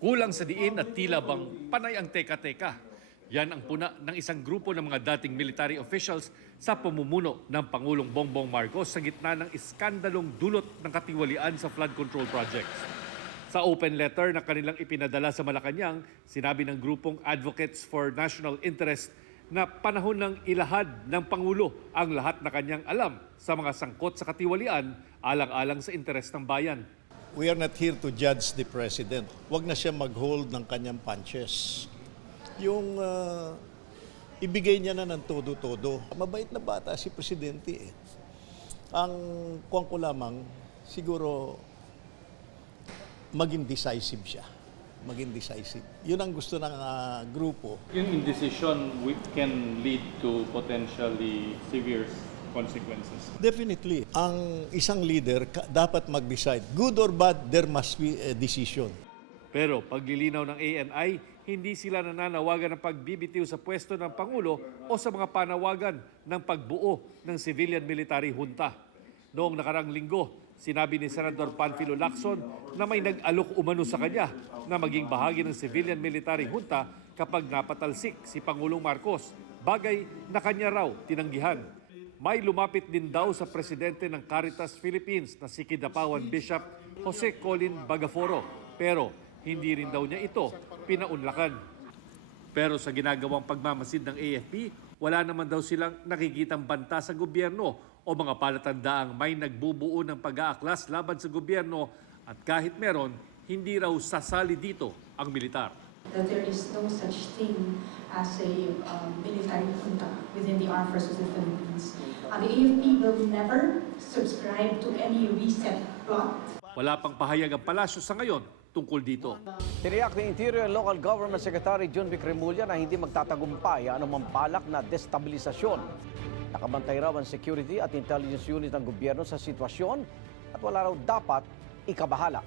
Kulang sa diin at tila bang panay ang teka-teka. Yan ang puna ng isang grupo ng mga dating military officials sa pamumuno ng Pangulong Bongbong Marcos sa gitna ng iskandalong dulot ng katiwalian sa flood control projects. Sa open letter na kanilang ipinadala sa Malacanang, sinabi ng grupong Advocates for National Interest na panahon ng ilahad ng Pangulo ang lahat na kanyang alam sa mga sangkot sa katiwalian alang-alang sa interes ng bayan. We are not here to judge the President. Huwag na siya mag-hold ng kanyang punches. Yung ibigay niya na ng todo-todo. Mabait na bata si Presidente eh. Ang kuwang ko lamang, siguro maging decisive siya. Maging decisive. Yun ang gusto ng grupo. Yung indecision can lead to potentially severe consequences. Definitely. Ang isang leader dapat mag-decide. Good or bad, there must be a decision. Pero paglilinaw ng ANI, hindi sila nananawagan ng pagbibitiw sa pwesto ng Pangulo o sa mga panawagan ng pagbuo ng civilian-military junta. Noong nakarang linggo, sinabi ni Senador Panfilo Lacson na may nag-alok umano sa kanya na maging bahagi ng civilian-military junta kapag napatalsik si Pangulong Marcos, bagay na kanya raw tinanggihan. May lumapit din daw sa presidente ng Caritas Philippines na si Kidapawan Bishop Jose Colin Bagaforo, pero hindi rin daw niya ito pinaunlakan. Pero sa ginagawang pagmamasid ng AFP, wala naman daw silang nakikitang banta sa gobyerno o mga palatandaang may nagbubuo ng pag-aaklas laban sa gobyerno at kahit meron, hindi raw sasali dito ang militar. That there is no such thing as a military junta within the Armed Forces of the Philippines. The AFP will never subscribe to any reset plot. Wala pang pahayag ang palasyo sa ngayon tungkol dito. Tiniyak ni Interior and Local Government Secretary John Vic Remulla na hindi magtatagumpay ang anumang balak na destabilisasyon. Nakabantay raw ang security at intelligence unit ng gobyerno sa sitwasyon at wala raw dapat ikabahala.